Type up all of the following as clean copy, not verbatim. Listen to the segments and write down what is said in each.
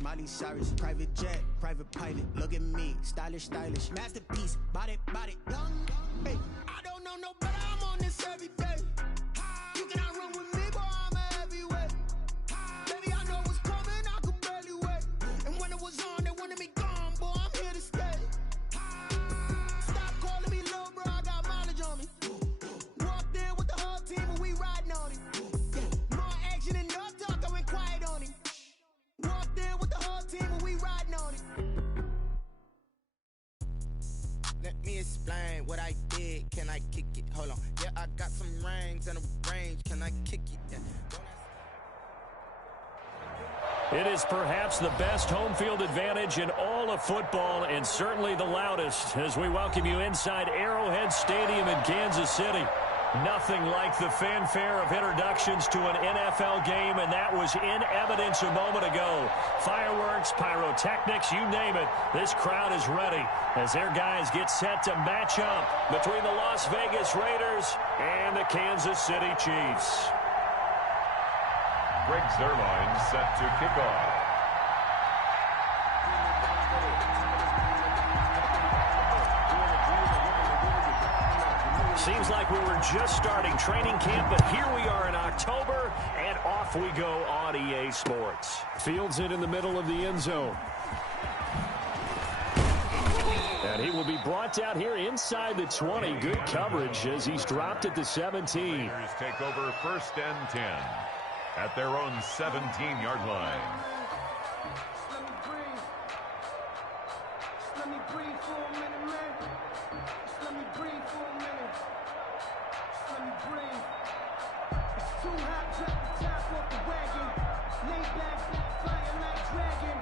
Miley Cyrus, private jet, private pilot. Look at me, stylish, stylish, masterpiece, body, young. Hey, I don't know no better. I'm on this every day. You cannot run with me, boy. I'm a heavyweight. Baby, I know what's coming. I could barely wait. And when it was on, they wanted me gone, boy. I'm here to stay. Stop calling me little bro. I got mileage on me. Walked in with the whole team, and we riding on it. More action and no talk. I went quiet on it. Walked in with the whole team, and we riding on it. Let me explain what I did. Can I kick it? Hold on. Yeah, I got some rings and a range. Can I kick it? Yeah. It is perhaps the best home field advantage in all of football, and certainly the loudest, as we welcome you inside Arrowhead Stadium in Kansas City. Nothing like the fanfare of introductions to an NFL game, and that was in evidence a moment ago. Fireworks, pyrotechnics, you name it. This crowd is ready as their guys get set to match up between the Las Vegas Raiders and the Kansas City Chiefs. Greg Zerline set to kick off. Seems like we were just starting training camp, but here we are in October, and off we go on EA Sports. Fields it in the middle of the end zone. And he will be brought down here inside the 20. Good coverage as he's dropped at the 17. Raiders take over 1st and 10 at their own 17-yard line. Let me breathe for a minute, man. Let me breathe for a minute. Let me breathe. It's too hot, drop the top off the wagon. Lay back, flying like dragon.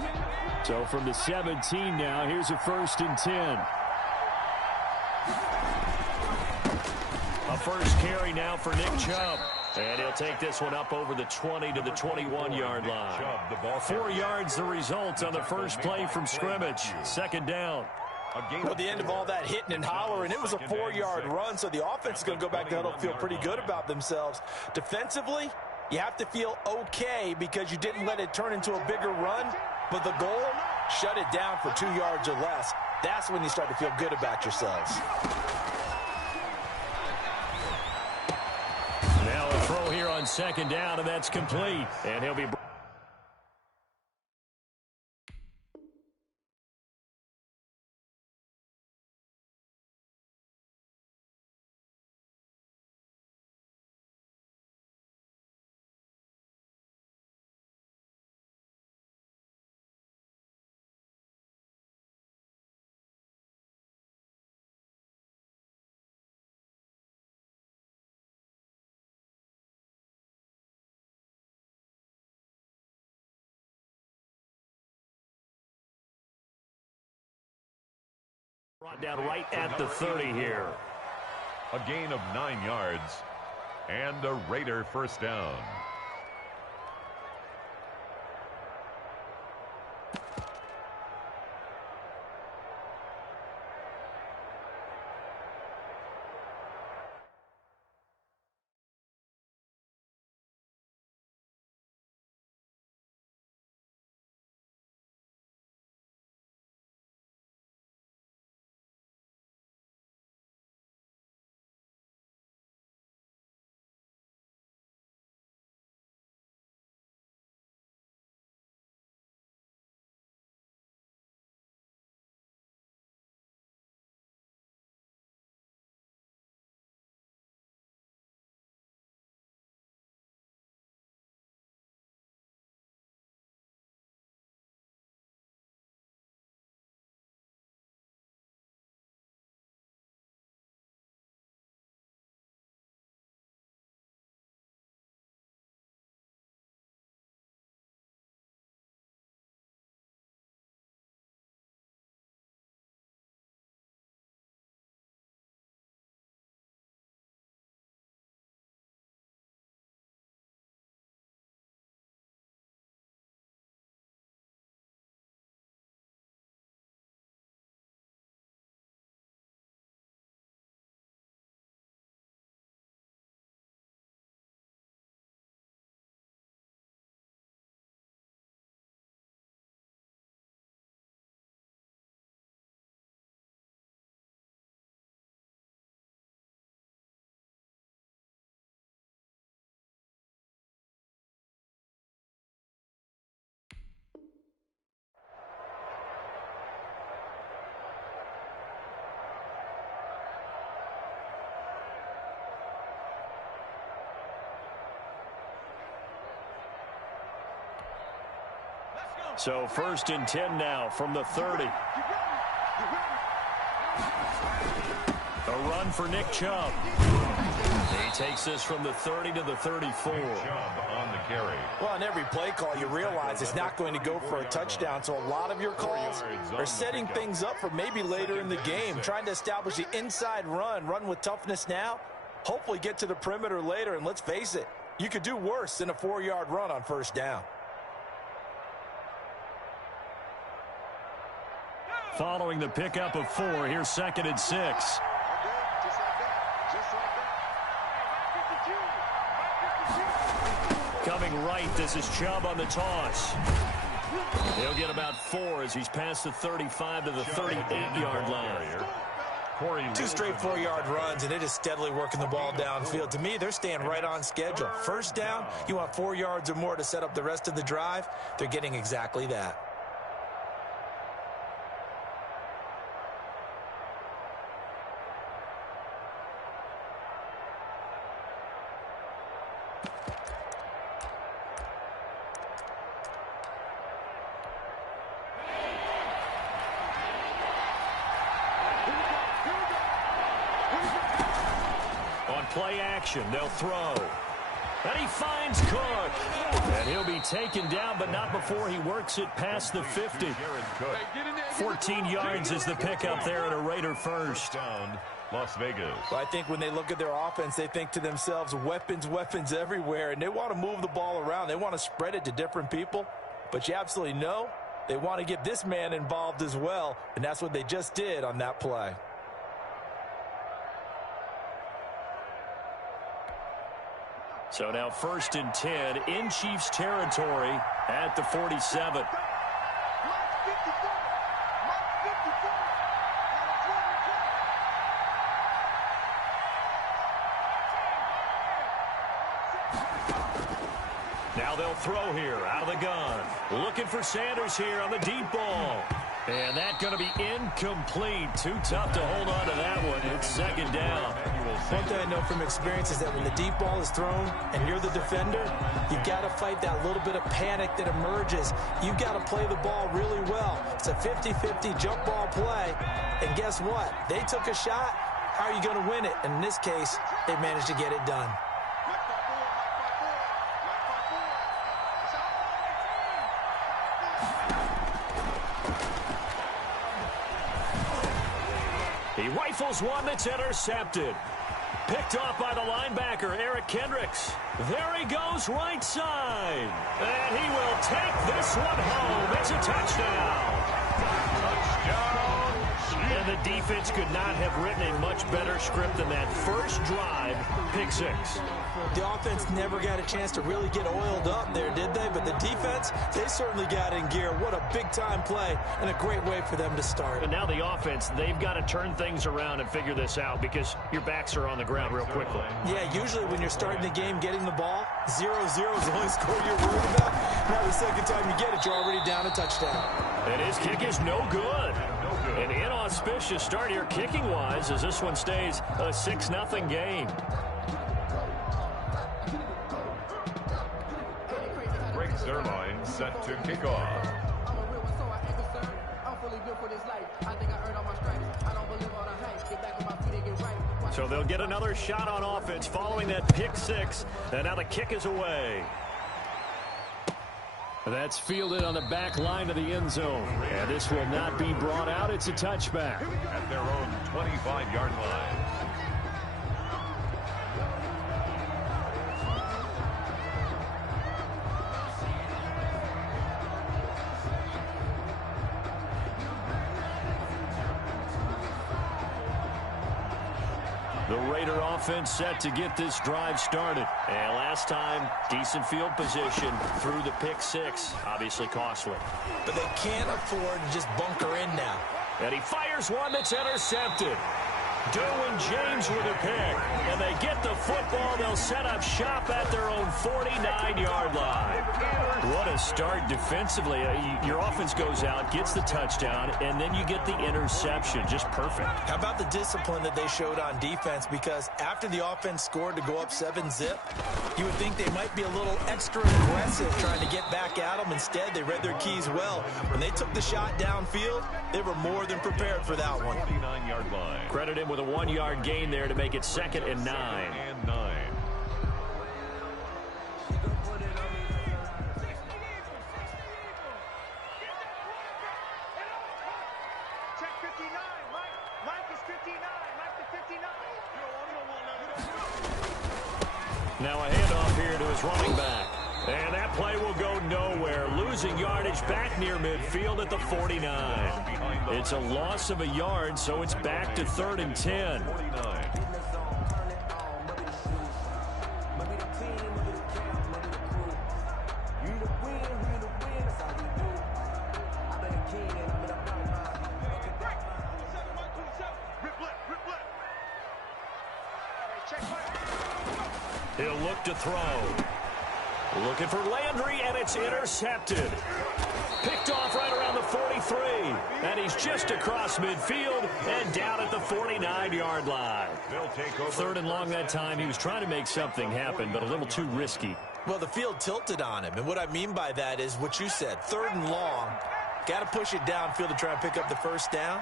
Yeah. So from the 17 now, here's a 1st and 10. A first carry now for Nick Chubb. And he'll take this one up over the 20 to the 21-yard line. 4 yards the result on the first play from scrimmage. 2nd down. Well, the end of all that hitting and hollering, it was a 4-yard run, so the offense is going to go back to huddle, feel pretty good about themselves. Defensively, you have to feel okay because you didn't let it turn into a bigger run, but the goal, shut it down for 2 yards or less. That's when you start to feel good about yourselves. Now a throw here on 2nd down, and that's complete. And he'll be brought down right at the 30 here. A gain of 9 yards and a Raider 1st down. So 1st and 10 now from the 30. A run for Nick Chubb. He takes this from the 30 to the 34. Chubb on the carry. Well, on every play call, you realize it's not going to go for a touchdown, so a lot of your calls are setting things up for maybe later in the game, trying to establish the inside run with toughness now, hopefully get to the perimeter later, and let's face it, you could do worse than a 4-yard run on 1st down. Following the pickup of 4, here's 2nd and 6. Coming right, this is Chubb on the toss. He'll get about 4 as he's past the 35 to the 38-yard line. 2 straight 4-yard runs, and it is steadily working the ball downfield. To me, they're staying right on schedule. 1st down, you want 4 yards or more to set up the rest of the drive. They're getting exactly that. Play action, they'll throw. And he finds Cook. And he'll be taken down, but not before he works it past the 50. 14 yards is the pickup there at a Raider first. Down, Las Vegas. Well, I think when they look at their offense, they think to themselves, weapons everywhere, and they want to move the ball around. They want to spread it to different people, but you absolutely know they want to get this man involved as well, and that's what they just did on that play. So now 1st and 10 in Chiefs territory at the 47. Now they'll throw here out of the gun. Looking for Sanders here on the deep ball. And that's going to be incomplete. Too tough to hold on to that one. It's 2nd down. One thing I know from experience is that when the deep ball is thrown and you're the defender, you've got to fight that little bit of panic that emerges. You've got to play the ball really well. It's a 50-50 jump ball play. And guess what? They took a shot. How are you going to win it? And in this case, they managed to get it done. He rifles one that's intercepted. Picked off by the linebacker, Eric Kendricks. There he goes, right side. And he will take this one home. It's a touchdown. Touchdown. And the defense could not have written a much better script than that first drive, pick 6. The offense never got a chance to really get oiled up there, did they? But the defense, they certainly got in gear. What a big-time play and a great way for them to start. And now the offense, they've got to turn things around and figure this out because your backs are on the ground real quickly. Yeah, usually when you're starting the game, getting the ball, 0-0 is the only score you're worried about. Now the second time you get it, you're already down a touchdown. And his kick is no good. An inauspicious start here kicking-wise as this one stays a 6-0 game. Breaks their line set to kick off. So they'll get another shot on offense following that pick 6. And now the kick is away. That's fielded on the back line of the end zone. And this will not be brought out. It's a touchback. At their own 25-yard line. The Raider offense set to get this drive started. And last time, decent field position through the pick 6. Obviously costly. But they can't afford to just bunker in now. And he fires one that's intercepted. Derwin James with a pick. And they get the football. They'll set up shop at their own 49-yard line. What a start defensively. Your offense goes out, gets the touchdown, and then you get the interception. Just perfect. How about the discipline that they showed on defense? Because after the offense scored to go up 7-zip, you would think they might be a little extra aggressive trying to get back at them. Instead, they read their keys well. When they took the shot downfield, they were more than prepared for that one. 49-yard line. Credit him with a 1-yard gain there to make it 2nd and 9. And 9. Now a handoff here to his running back. And that play will go nowhere. Losing yardage back near midfield at the 49. It's a loss of a yard, so it's back to 3rd and 10. 49. He'll look to throw. Looking for Landry, and it's intercepted. Picked off right around the 43. And he's just across midfield and down at the 49-yard line. They'll take over. 3rd and long that time. He was trying to make something happen, but a little too risky. Well, the field tilted on him, and what I mean by that is what you said. 3rd and long. Got to push it downfield to try and pick up the first down.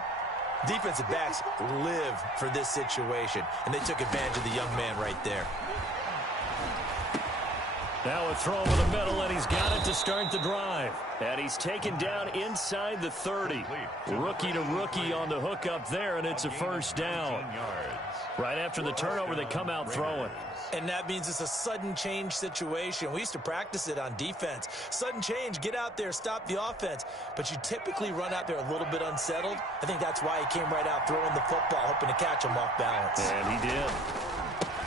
Defensive backs live for this situation, and they took advantage of the young man right there. Now a throw over the middle, and he's got it to start the drive. And he's taken down inside the 30. Rookie to rookie on the hook up there, and it's a first down. Right after the turnover, they come out throwing. And that means it's a sudden change situation. We used to practice it on defense. Sudden change, get out there, stop the offense. But you typically run out there a little bit unsettled. I think that's why he came right out throwing the football, hoping to catch him off balance. And he did.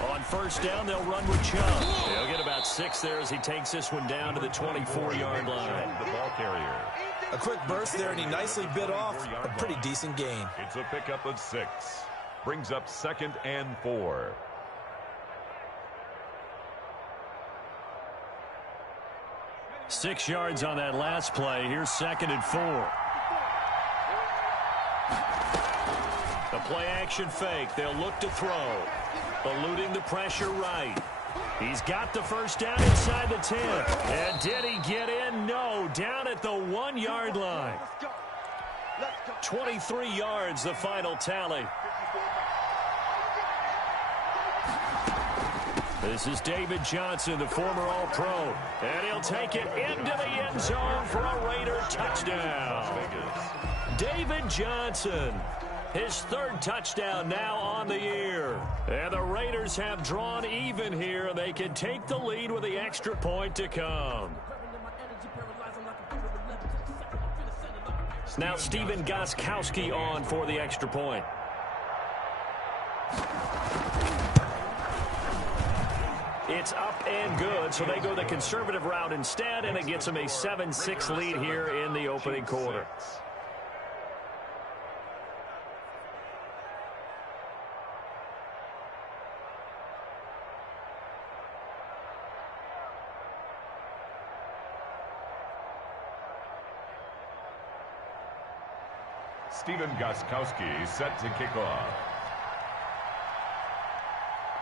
On first down, they'll run with Chubb. They'll get about 6 there as he takes this one down to the 24-yard line. The ball carrier. A quick burst there, and he nicely bit off a pretty decent gain. It's a pickup of 6. Brings up 2nd and 4. Six yards on that last play. Here's 2nd and 4. The play action fake. They'll look to throw. Eluding the pressure right. He's got the first down inside the 10. And did he get in? No. Down at the 1-yard line. 23 yards, the final tally. This is David Johnson, the former All-Pro. And he'll take it into the end zone for a Raider touchdown. David Johnson. His 3rd touchdown now on the year. And the Raiders have drawn even here. They can take the lead with the extra point to come. Now Stephen Gostkowski on for the extra point. It's up and good, so they go the conservative route instead, and it gets them a 7-6 lead here in the opening quarter. Stephen Gostkowski set to kick off.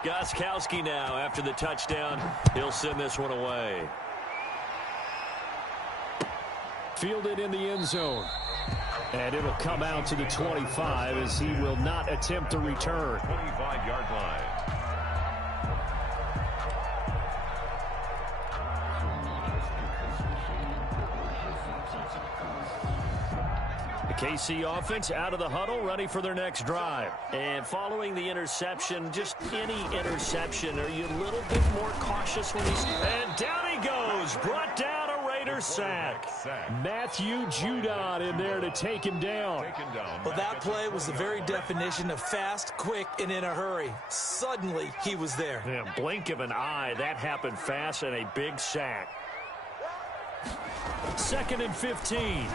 Gostkowski now, after the touchdown, he'll send this one away. Fielded in the end zone. And it'll come out to the 25 as he will not attempt to return. 25-yard line. KC offense out of the huddle, ready for their next drive. And following the interception, just any interception, are you a little bit more cautious when he's... And down he goes, brought down a Raider sack. Matthew Judon in there to take him down. Well, that play was the very definition of fast, quick, and in a hurry. Suddenly, he was there. Yeah, blink of an eye, that happened fast, and a big sack. 2nd and 15.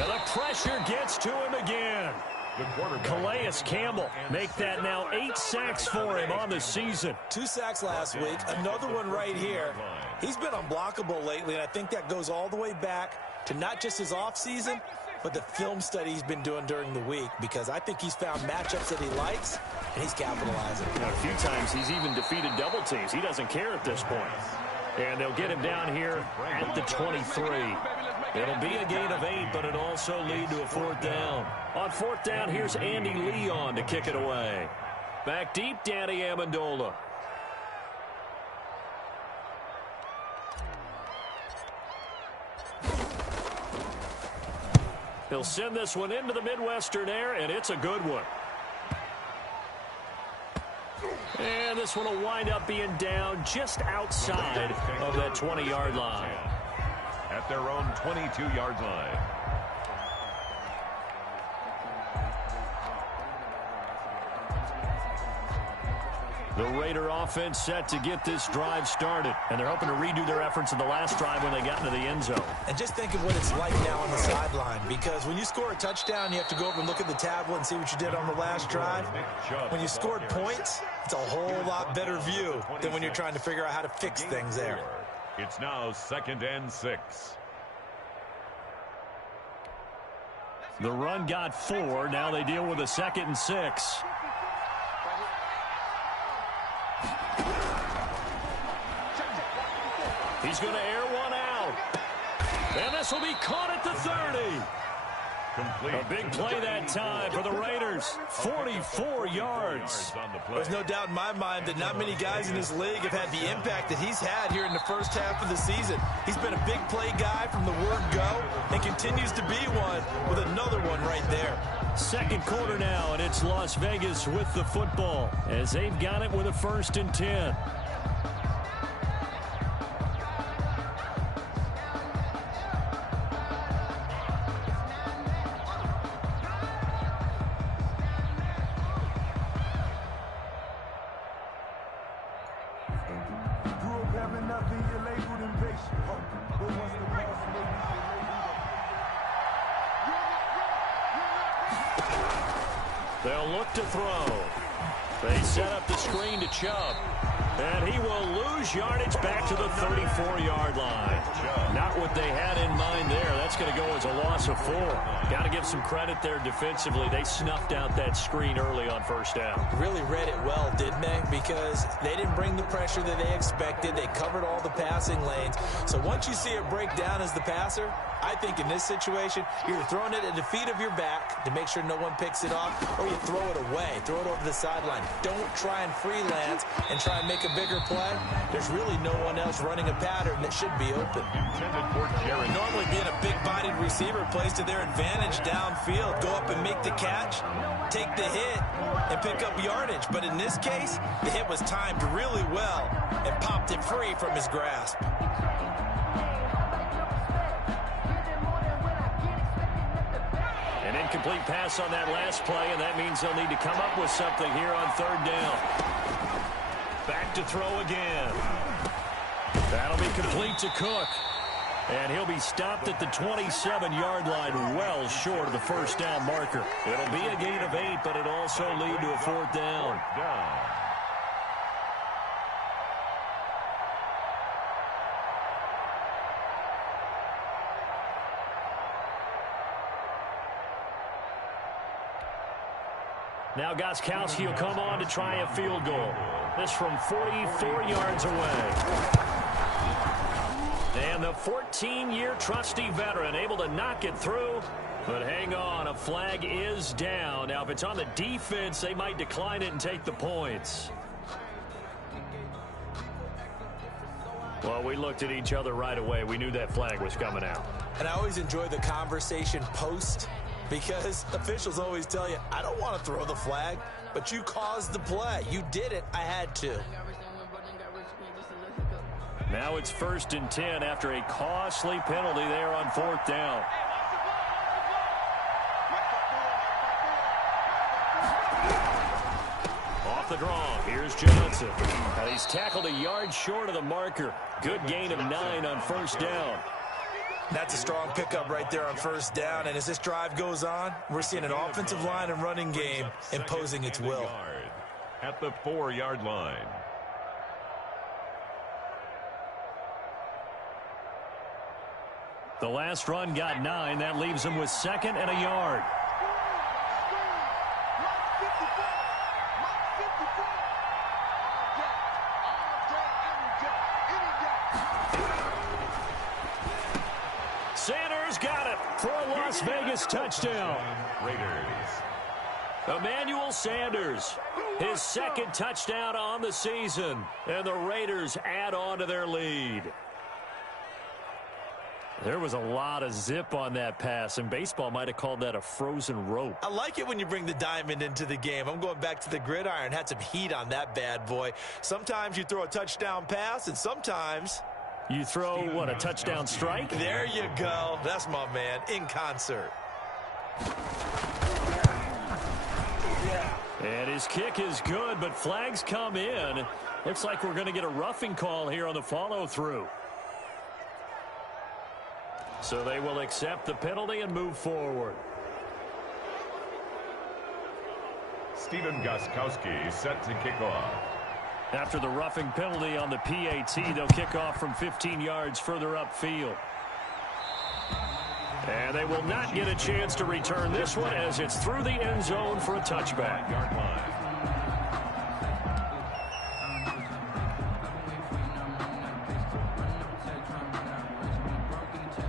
And the pressure gets to him again. the quarterback. Calais Campbell make that now 8 sacks for him on the season. 2 sacks last week, another one right here. He's been unblockable lately, and I think that goes all the way back to not just his offseason, but the film study he's been doing during the week, because I think he's found matchups that he likes, and he's capitalizing. A few times he's even defeated double teams. He doesn't care at this point. And they'll get him down here at the 23. It'll be a gain of 8, but it'll also lead to a 4th down. On 4th down, here's Andy Leon to kick it away. Back deep, Danny Amendola. He'll send this one into the Midwestern air, and it's a good one. And this one will wind up being down just outside of that 20-yard line. At their own 22-yard line. The Raider offense set to get this drive started, and they're hoping to redo their efforts in the last drive when they got into the end zone. And just think of what it's like now on the sideline, because when you score a touchdown, you have to go over and look at the tablet and see what you did on the last drive. When you scored points, it's a whole lot better view than when you're trying to figure out how to fix things there. It's now 2nd and 6. The run got 4. Now they deal with a 2nd and 6. He's going to air one out. And this will be caught at the 30. Complete. A big play that time for the Raiders. 44 yards. There's no doubt in my mind that not many guys in this league have had the impact that he's had here in the first half of the season. He's been a big play guy from the word go and continues to be one with another one right there. Second quarter now, and it's Las Vegas with the football as they've got it with a 1st and 10. They'll look to throw. They set up the screen to Chubb. And he will lose yardage back to the 34-yard line. Not what they had in mind there. That's going to go as a loss of 4. Got to give some credit there defensively. They snuffed out that screen early on 1st down. Really read it well, didn't they? Because they didn't bring the pressure that they expected. They covered all the passing lanes. So once you see it break down as the passer, I think in this situation, you're throwing it at the feet of your back to make sure no one picks it off, or you throw it away, throw it over the sideline. Don't try and freelance and try and make a bigger play. There's really no one else running a pattern that should be open. Normally being a big-bodied receiver plays to their advantage downfield. Go up and make the catch, take the hit, and pick up yardage. But in this case, the hit was timed really well and popped it free from his grasp. An incomplete pass on that last play, and that means they'll need to come up with something here on 3rd down. Back to throw again. That'll be complete to Cook. And he'll be stopped at the 27-yard line, well short of the 1st down marker. It'll be a gain of 8, but it'll also lead to a 4th down. Now Gostkowski will come on to try a field goal. This from 44 yards away. And the 14-year trusty veteran able to knock it through. But hang on, a flag is down. Now, if it's on the defense, they might decline it and take the points. Well, we looked at each other right away. We knew that flag was coming out. And I always enjoy the conversation post, because officials always tell you, I don't want to throw the flag, but you caused the play. You did it. I had to. Now it's 1st and 10 after a costly penalty there on 4th down. Off the draw, here's Johnson. He's tackled a yard short of the marker. Good gain of 9 on 1st down. That's a strong pickup right there on first down. And as this drive goes on, we're seeing an offensive line and running game imposing its will. At the 4-yard line. The last run got 9. That leaves him with 2nd and a yard. Sanders got it for a Las Vegas touchdown. Raiders. Emmanuel Sanders, his 2nd touchdown on the season, and the Raiders add on to their lead. There was a lot of zip on that pass, and baseball might have called that a frozen rope. I like it when you bring the diamond into the game. I'm going back to the gridiron. Had some heat on that bad boy. Sometimes you throw a touchdown pass, and sometimes you throw, what, a touchdown strike? There you go. That's my man, in concert. And his kick is good, but flags come in. Looks like we're going to get a roughing call here on the follow-through. So they will accept the penalty and move forward. Steven Gostkowski set to kick off. After the roughing penalty on the PAT, they'll kick off from 15 yards further upfield. And they will not get a chance to return this one as it's through the end zone for a touchback. Yard line.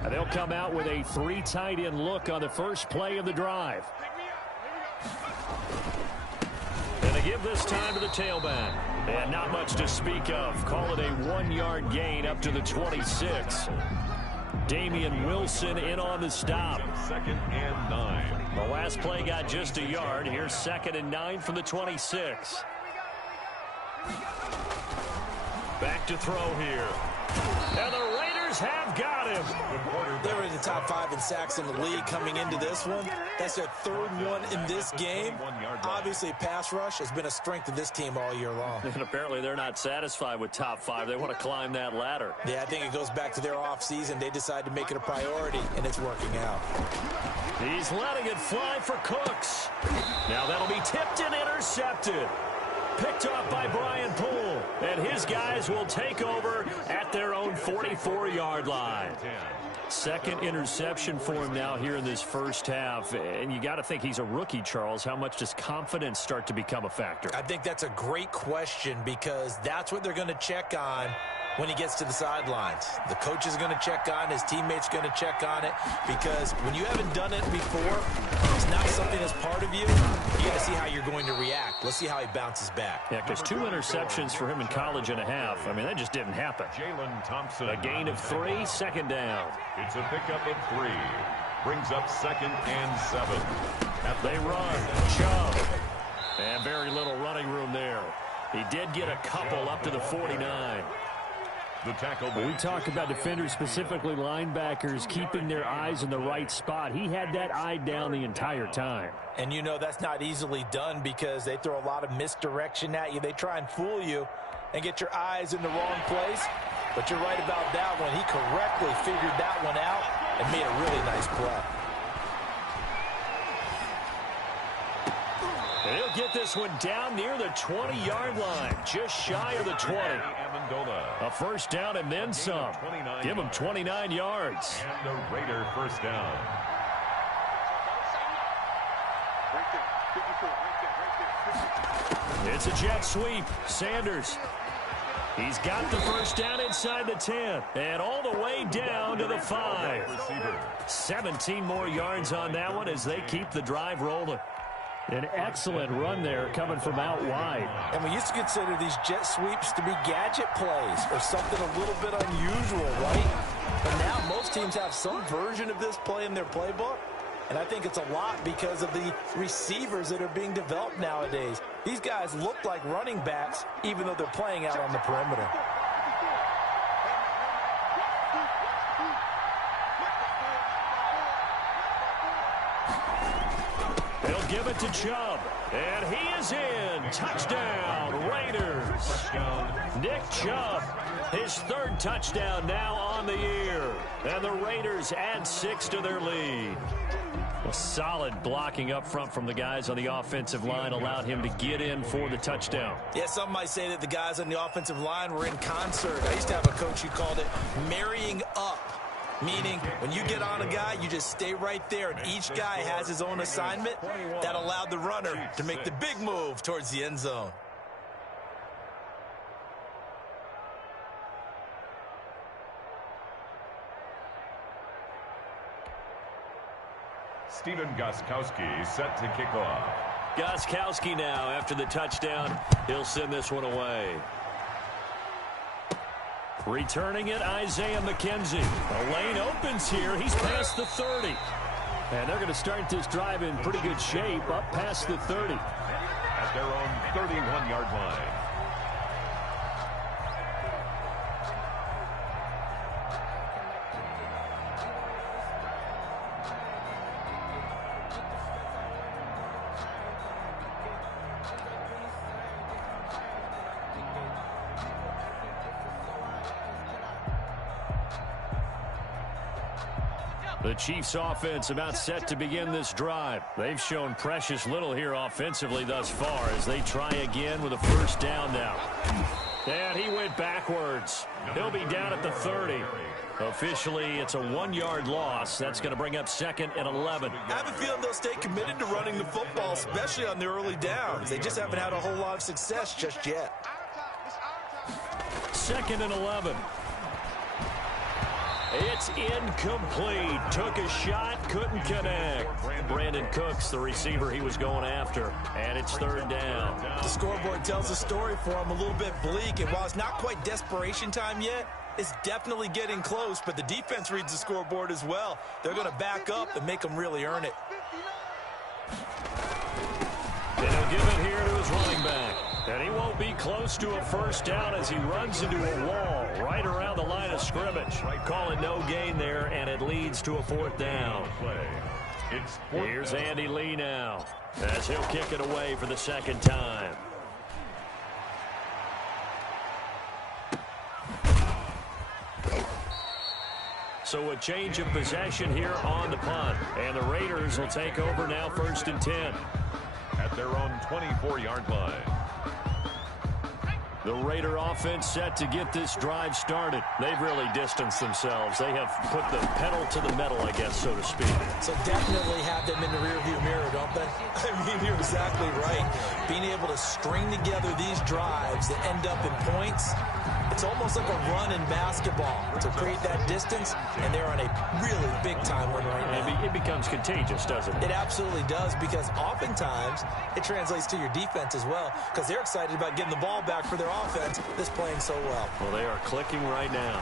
And they'll come out with a 3 tight end look on the first play of the drive. And they give this time to the tailback. And not much to speak of. Call it a 1-yard gain up to the 26. Damian Wilson in on the stop. 2nd and 9. The last play got just a yard. Here's 2nd and 9 from the 26. Back to throw here. And the Raiders have got him. They were in the top 5 in sacks in the league coming into this one. That's their 3rd one in this game. Obviously, pass rush has been a strength of this team all year long. And apparently they're not satisfied with top 5. They want to climb that ladder. Yeah, I think it goes back to their offseason. They decided to make it a priority, and it's working out. He's letting it fly for Cooks. Now that'll be tipped and intercepted. Picked off by Brian Poole. And his guys will take over at their own 44-yard line. 2nd interception for him now here in this first half. And you got to think he's a rookie, Charles. How much does confidence start to become a factor? I think that's a great question because that's what they're going to check on when he gets to the sidelines. The coach is going to check on, his teammates going to check on it, because when you haven't done it before, it's not something that's part of you. You got to see how you're going to react. Let's see how he bounces back. Yeah, because 2 interceptions for him in college and a half. I mean, that just didn't happen. Jalen Thompson. A gain of 3, 2nd down. It's a pickup of 3. Brings up 2nd and 7. They run. Chubb. And very little running room there. He did get a couple up to the 49. The tackle. We talk about defenders, specifically linebackers, keeping their eyes in the right spot. He had that eye down the entire time. And you know that's not easily done because they throw a lot of misdirection at you. They try and fool you and get your eyes in the wrong place. But you're right about that one. He correctly figured that one out and made a really nice play. He'll get this one down near the 20-yard line, just shy of the 20. A first down and then some. Give him 29 yards. And the Raider first down. It's a jet sweep. Sanders. He's got the first down inside the 10 and all the way down to the 5. 17 more yards on that one as they keep the drive rolling. An excellent run there coming from out wide. And we used to consider these jet sweeps to be gadget plays or something a little bit unusual, right? But now most teams have some version of this play in their playbook. And I think it's a lot because of the receivers that are being developed nowadays. These guys look like running backs even though they're playing out on the perimeter. They'll give it to Chubb. And he is in. Touchdown, Raiders. Nick Chubb, his 3rd touchdown now on the year. And the Raiders add 6 to their lead. A solid blocking up front from the guys on the offensive line allowed him to get in for the touchdown. Yeah, some might say that the guys on the offensive line were in concert. I used to have a coach who called it marrying up, meaning when you get on a guy, you just stay right there, and each guy has his own assignment. That allowed the runner to make the big move towards the end zone. Stephen Gostkowski set to kick off. Gostkowski now, after the touchdown, he'll send this one away. Returning it, Isaiah McKenzie. The lane opens here. He's past the 30. And they're going to start this drive in pretty good shape, up past the 30. At their own 31-yard line. The Chiefs offense about set to begin this drive. They've shown precious little here offensively thus far as they try again with a first down now. And he went backwards. He'll be down at the 30. Officially, it's a 1-yard loss. That's going to bring up 2nd and 11. I have a feeling they'll stay committed to running the football, especially on the early downs. They just haven't had a whole lot of success just yet. 2nd and 11. It's incomplete. Took a shot, couldn't connect. Brandon Cooks, the receiver he was going after, and it's 3rd down. The scoreboard tells a story for him, a little bit bleak, and while it's not quite desperation time yet, it's definitely getting close, but the defense reads the scoreboard as well. They're going to back up and make them really earn it. And he'll give it here to his running back. And he won't be close to a first down as he runs into a wall right around the line of scrimmage. Call it no gain there, and it leads to a 4th down. Here's Andy Lee now as he'll kick it away for the 2nd time. So a change of possession here on the punt. And the Raiders will take over now 1st and 10. At their own 24-yard line. The Raider offense set to get this drive started. They've really distanced themselves. They have put the pedal to the metal, I guess, so to speak. So definitely have them in the rearview mirror, don't they? I mean, you're exactly right. Being able to string together these drives that end up in points, it's almost like a run in basketball to create that distance, and they're on a really big-time one right now. It becomes contagious, doesn't it? It absolutely does, because oftentimes it translates to your defense as well, because they're excited about getting the ball back for their offense that's playing so well. Well, they are clicking right now.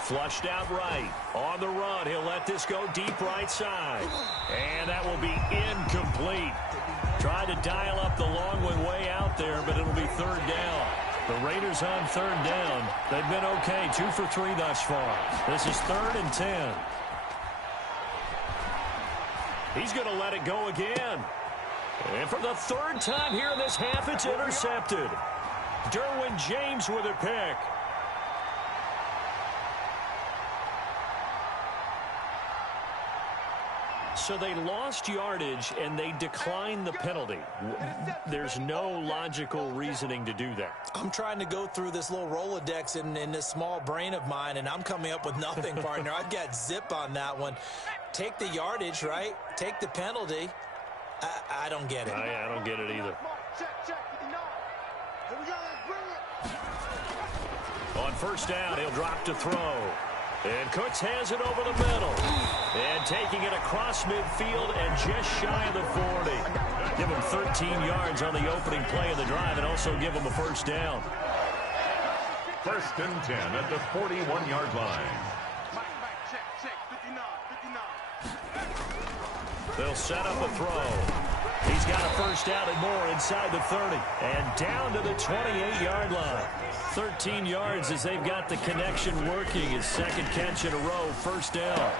Flushed out right. On the run, he'll let this go deep right side. And that will be incomplete. Tried to dial up the long one way out there, but it'll be 3rd down. The Raiders on 3rd down. They've been okay, 2 for 3 thus far. This is 3rd and 10. He's going to let it go again. And for the 3rd time here in this half, it's intercepted. Derwin James with a pick. So they lost yardage, and they declined the penalty. There's no logical reasoning to do that. I'm trying to go through this little Rolodex in this small brain of mine, and I'm coming up with nothing, partner. I've got zip on that one. Take the yardage, right? Take the penalty. I don't get it. I don't get it either. On 1st down, he'll drop to throw. And Cooks has it over the middle. And taking it across midfield and just shy of the 40. Give him 13 yards on the opening play of the drive and also give him a first down. 1st and 10 at the 41-yard line. They'll set up a throw. He's got a first down and more inside the 30. And down to the 28-yard line. 13 yards as they've got the connection working. His 2nd catch in a row, first down.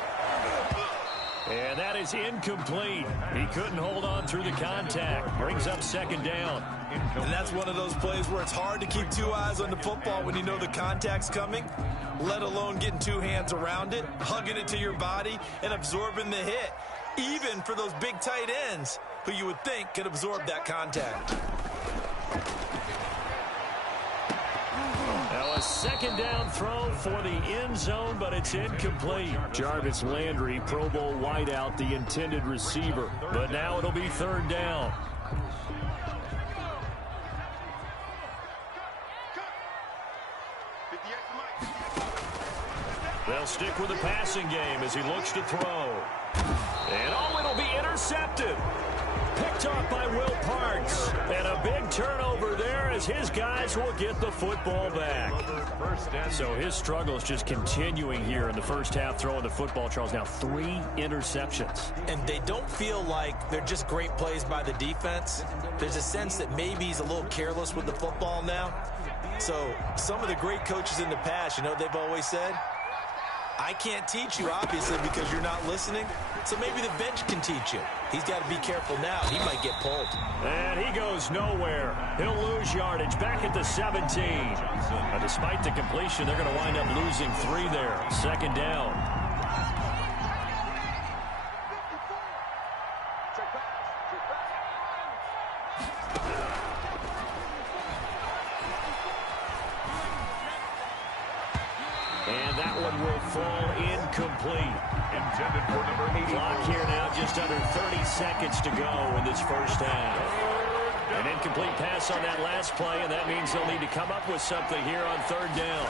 And that is incomplete. He couldn't hold on through the contact. Brings up second down. And that's one of those plays where it's hard to keep two eyes on the football when you know the contact's coming, let alone getting two hands around it, hugging it to your body, and absorbing the hit, even for those big tight ends who you would think could absorb that contact. Now a second down throw for the end zone, but it's incomplete. Jarvis Landry, Pro Bowl wideout, the intended receiver. But now it'll be third down. They'll stick with the passing game as he looks to throw. And it'll be intercepted. Picked off by Will Parks. And a big turnover there as his guys will get the football back. So his struggle is just continuing here in the first half, throwing the football, Charles. Now 3 interceptions. And they don't feel like they're just great plays by the defense. There's a sense that maybe he's a little careless with the football now. So some of the great coaches in the past, you know what they've always said? I can't teach you, obviously, because you're not listening. So maybe the bench can teach you. He's got to be careful now. He might get pulled. And he goes nowhere. He'll lose yardage back at the 17. Despite the completion, they're going to wind up losing 3 there. Second down. And that one will fall incomplete. Intended for number 80. Clock here now, just under 30 seconds to go in this first half. An incomplete pass on that last play, and that means they'll need to come up with something here on third down.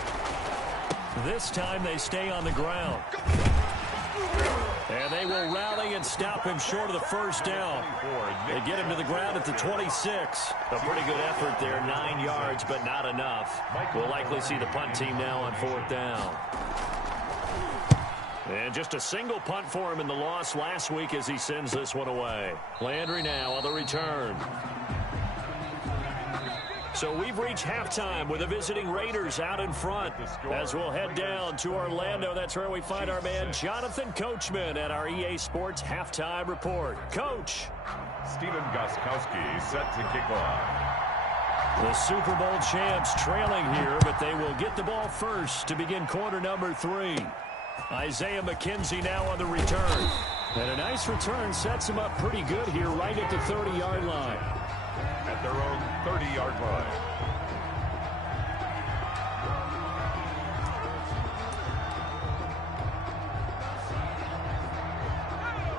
This time they stay on the ground. And they will rally and stop him short of the first down. They get him to the ground at the 26. A pretty good effort there, 9 yards, but not enough. We'll likely see the punt team now on fourth down. And just a single punt for him in the loss last week as he sends this one away. Landry now on the return. So we've reached halftime with the visiting Raiders out in front. As we'll head down to Orlando, that's where we find our man Jonathan Coachman at our EA Sports Halftime Report. Coach. Stephen Gostkowski set to kick off. The Super Bowl champs trailing here, but they will get the ball first to begin quarter number 3. Isaiah McKenzie now on the return. And a nice return sets him up pretty good here right at the 30-yard line. At their own 30-yard line.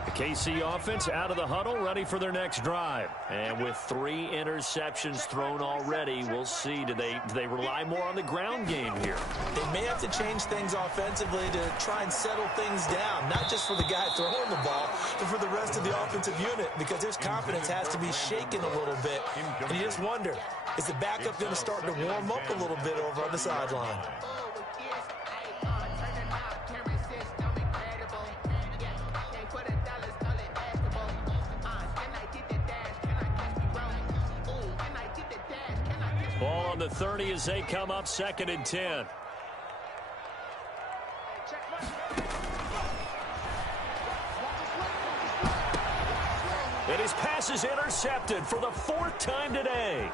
The KC offense out of the huddle, ready for their next drive. And with 3 interceptions thrown already, we'll see, do they rely more on the ground game here? They may have to change things offensively to try and settle things down, not just for the guy throwing the ball, but for the rest of the offensive unit, because his confidence has to be shaken a little bit. And you just wonder, is the backup going to start to warm up a little bit over on the sideline? Ball on the 30 as they come up, 2nd and 10. And his pass is intercepted for the 4th time today.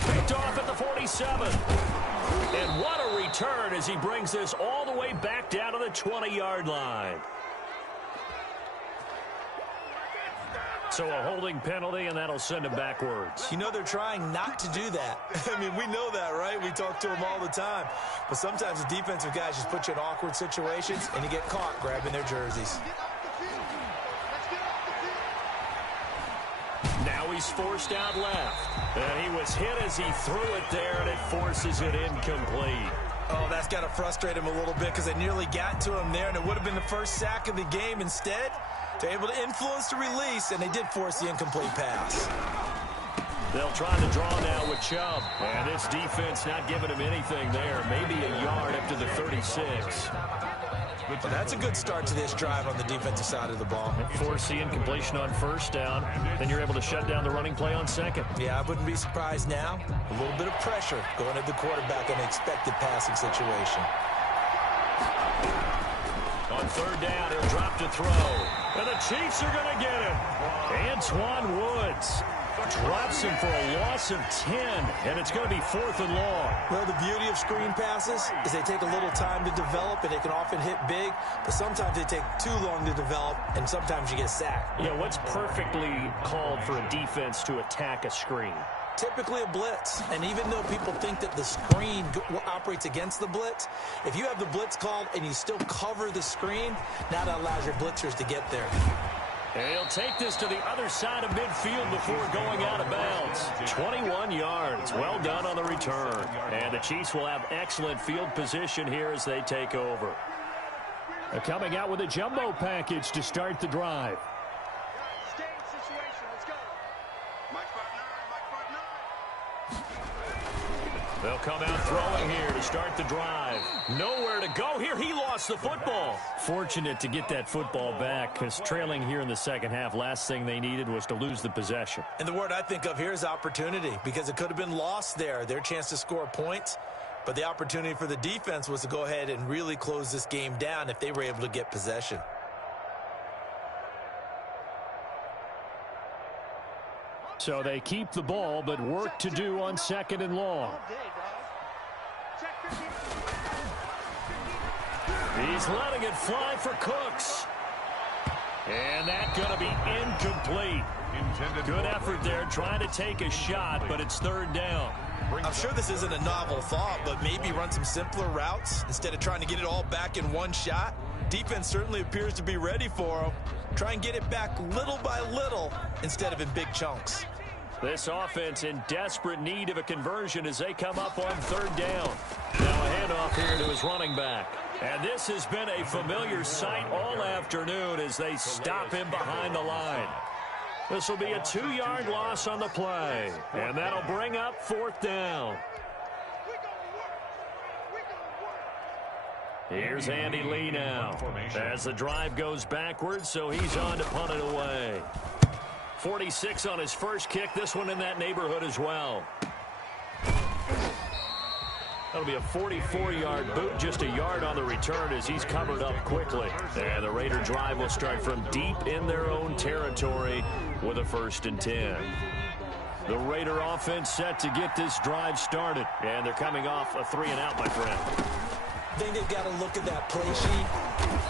Picked off at the 47. And what a return as he brings this all the way back down to the 20-yard line. So a holding penalty, and that'll send him backwards. You know, they're trying not to do that. I mean, we know that, right? We talk to them all the time. But sometimes the defensive guys just put you in awkward situations, and you get caught grabbing their jerseys. Now he's forced out left. And he was hit as he threw it there, and it forces it incomplete. Oh, that's got to frustrate him a little bit because they nearly got to him there, and it would have been the first sack of the game. Instead, they're able to influence the release, and they did force the incomplete pass. They'll try to draw now with Chubb. And this defense not giving him anything there. Maybe a yard up to the 36. Well, that's a good start to this drive on the defensive side of the ball. Force the incompletion on first down. Then you're able to shut down the running play on second. Yeah, I wouldn't be surprised now. A little bit of pressure going at the quarterback in an expected passing situation. On third down, he'll drop to throw. And the Chiefs are going to get him. Antoine Woods drops him for a loss of 10, and it's going to be 4th and long. Well, the beauty of screen passes is they take a little time to develop, and they can often hit big, but sometimes they take too long to develop, and sometimes you get sacked. Yeah, what's perfectly called for a defense to attack a screen? Typically a blitz, and even though people think that the screen operates against the blitz, if you have the blitz called and you still cover the screen, now that allows your blitzers to get there. And he'll take this to the other side of midfield before going out of bounds. 21 yards. Well done on the return. And the Chiefs will have excellent field position here as they take over. They're coming out with a jumbo package to start the drive. They'll come out throwing here to start the drive. Nowhere to go here. He lost the football. Fortunate to get that football back, because trailing here in the second half, last thing they needed was to lose the possession. And the word I think of here is opportunity, because it could have been lost there, their chance to score points. But the opportunity for the defense was to go ahead and really close this game down if they were able to get possession. So they keep the ball, but work to do on 2nd and long. He's letting it fly for Cooks. And that's going to be incomplete. Good effort there trying to take a shot, but it's 3rd down. I'm sure this isn't a novel thought, but maybe run some simpler routes instead of trying to get it all back in one shot. Defense certainly appears to be ready for them. Try and get it back little by little instead of in big chunks. This offense in desperate need of a conversion as they come up on 3rd down. Now a handoff here to his running back. And this has been a familiar sight all afternoon as they stop him behind the line. This will be a 2-yard loss on the play. And that'll bring up 4th down. Here's Andy Lee now as the drive goes backwards, so he's on to punt it away. 46 on his first kick, this one in that neighborhood as well. That'll be a 44-yard boot, just a yard on the return as he's covered up quickly. And the Raider drive will start from deep in their own territory with a 1st and 10. The Raider offense set to get this drive started, and they're coming off a 3-and-out, my friend. I think they've got to look at that play sheet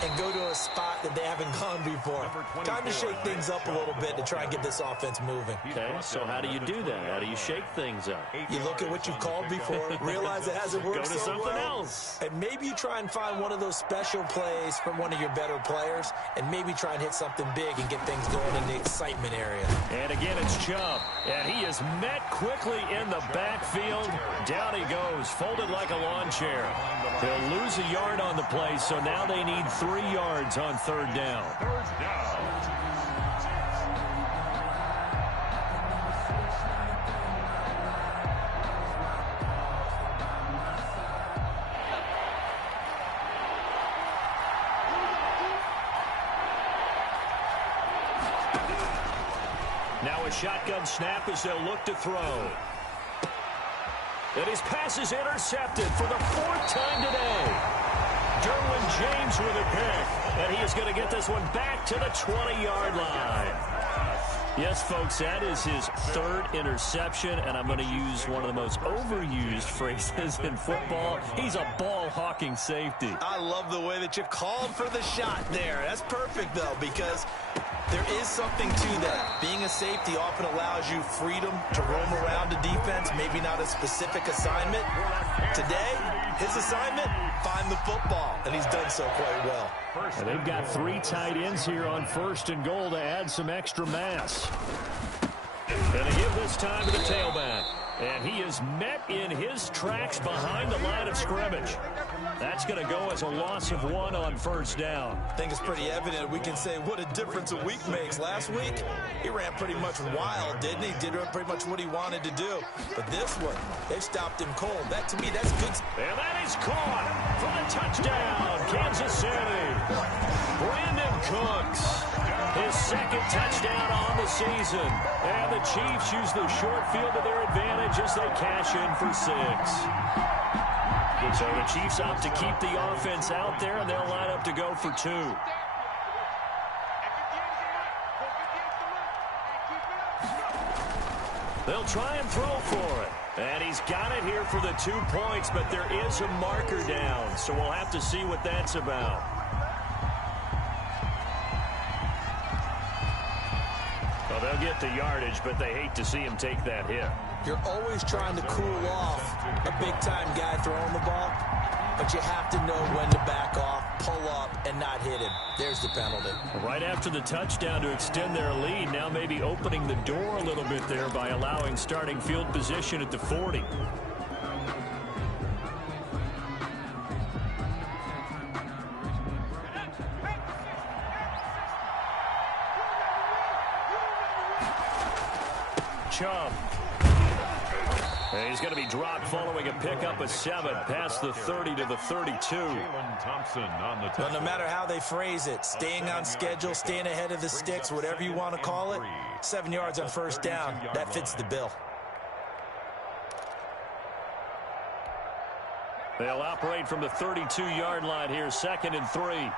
and go to a spot that they haven't gone before. Time to shake things up a little bit to try and get this offense moving. Okay, so how do you do that? How do you shake things up? You look at what you've called before, realize it hasn't worked Go to so something well, else. and maybe you try and find one of those special plays from one of your better players, and maybe try and hit something big and get things going in the excitement area. And again, it's Chubb, and he is met quickly in the backfield. Down he goes, folded like a lawn chair. He'll lose a yard on the play, so now they need 3 yards on 3rd down. Now a shotgun snap as they'll look to throw. And his pass is intercepted for the 4th time today. Derwin James with a pick. And he is going to get this one back to the 20-yard line. Yes, folks, that is his 3rd interception, and I'm going to use one of the most overused phrases in football. He's a ball-hawking safety. I love the way that you called for the shot there. That's perfect, though, because there is something to that. Being a safety often allows you freedom to roam around a defense, maybe not a specific assignment. Today, his assignment, find the football, and he's done so quite well. And they've got 3 tight ends here on 1st and goal to add some extra mass. Going to give this time to the tailback. And he is met in his tracks behind the line of scrimmage. That's going to go as a loss of 1 on 1st down. I think it's pretty evident. We can say what a difference a week makes. Last week, he ran pretty much wild, didn't he? Did pretty much what he wanted to do. But this one, they stopped him cold. That, to me, that's good. And that is caught for the touchdown, Kansas City. Brandon Cooks, his 2nd touchdown on the season. And the Chiefs use the short field to their advantage as they cash in for 6. So the Chiefs opt to keep the offense out there, and they'll line up to go for 2. They'll try and throw for it. And he's got it here for the 2 points, but there is a marker down, so we'll have to see what that's about. Well, they'll get the yardage, but they hate to see him take that hit. You're always trying to cool off a big-time guy throwing the ball, but you have to know when to back off, pull up, and not hit him. There's the penalty. Right after the touchdown to extend their lead, now maybe opening the door a little bit there by allowing starting field position at the 40. Chubb. And he's going to be dropped following a pickup of 7 past the 30 to the 32. Thompson on the Well, no matter how they phrase it, staying on schedule, staying ahead of the sticks, whatever you want to call it, 7 yards on first down, that fits the bill. They'll operate from the 32-yard line here, 2nd and 3.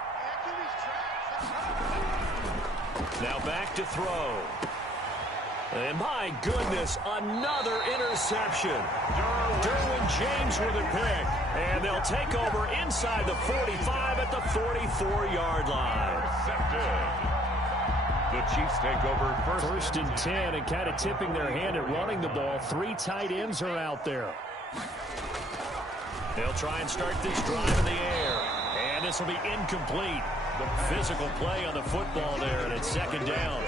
Now back to throw. And my goodness, another interception. Derwin James with a pick. And they'll take over inside the 45 at the 44-yard line. The Chiefs take over First and 10, and kind of tipping their hand at running the ball. 3 tight ends are out there. They'll try and start this drive in the air. And this will be incomplete. The physical play on the football there, and it's 2nd down.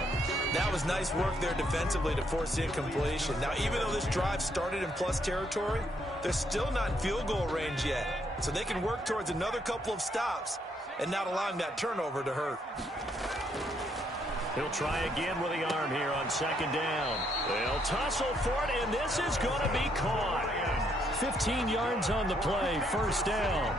That was nice work there defensively to force the incompletion. Now, even though this drive started in plus territory, they're still not in field goal range yet. So they can work towards another couple of stops and not allowing that turnover to hurt. He'll try again with the arm here on 2nd down. They'll tussle for it, and this is going to be caught. 15 yards on the play, 1st down.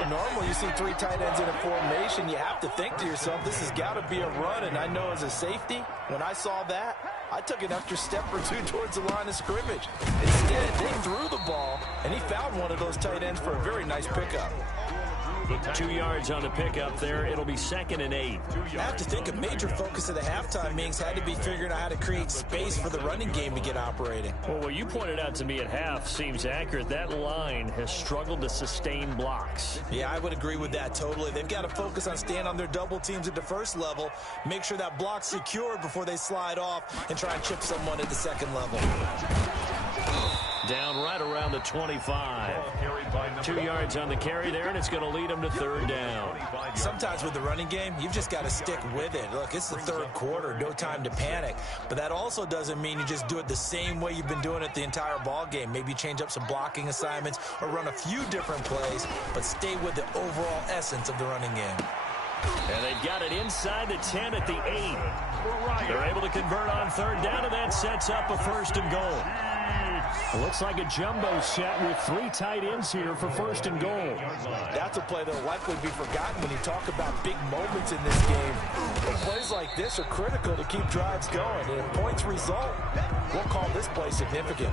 Well, normally you see 3 tight ends in a formation, you have to think to yourself, this has got to be a run. And I know as a safety, when I saw that, I took an extra step or 2 towards the line of scrimmage. Instead, they threw the ball, and he found one of those tight ends for a very nice pickup. 2 yards on the pickup there. It'll be 2nd and 8. I have to think a major focus of the halftime meetings had to be figuring out how to create space for the running game to get operating. Well, what you pointed out to me at half seems accurate. That line has struggled to sustain blocks. Yeah, I would agree with that totally. They've got to focus on staying on their double teams at the first level, make sure that block's secured before they slide off and try and chip someone at the 2nd level. Down right around the 25. 2 yards on the carry there, and it's going to lead them to 3rd down. Sometimes with the running game, you've just got to stick with it. Look, it's the 3rd quarter, no time to panic. But that also doesn't mean you just do it the same way you've been doing it the entire ball game. Maybe change up some blocking assignments or run a few different plays, but stay with the overall essence of the running game. And they've got it inside the 10 at the 8. They're able to convert on 3rd down, and that sets up a 1st and goal. It looks like a jumbo set with 3 tight ends here for 1st and goal. That's a play that will likely be forgotten when you talk about big moments in this game. But plays like this are critical to keep drives going. And if points result, we'll call this play significant.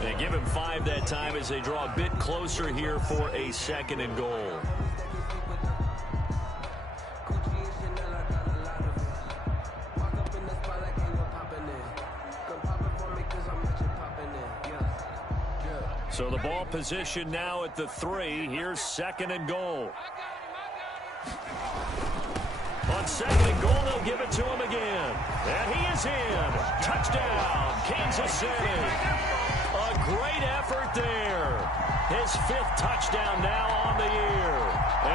They give him 5 that time as they draw a bit closer here for a 2nd and goal. So the ball position now at the 3. Here's 2nd and goal. On 2nd and goal, they'll give it to him again. And he is in. Touchdown, Kansas City. A great effort there. His 5th touchdown now on the year.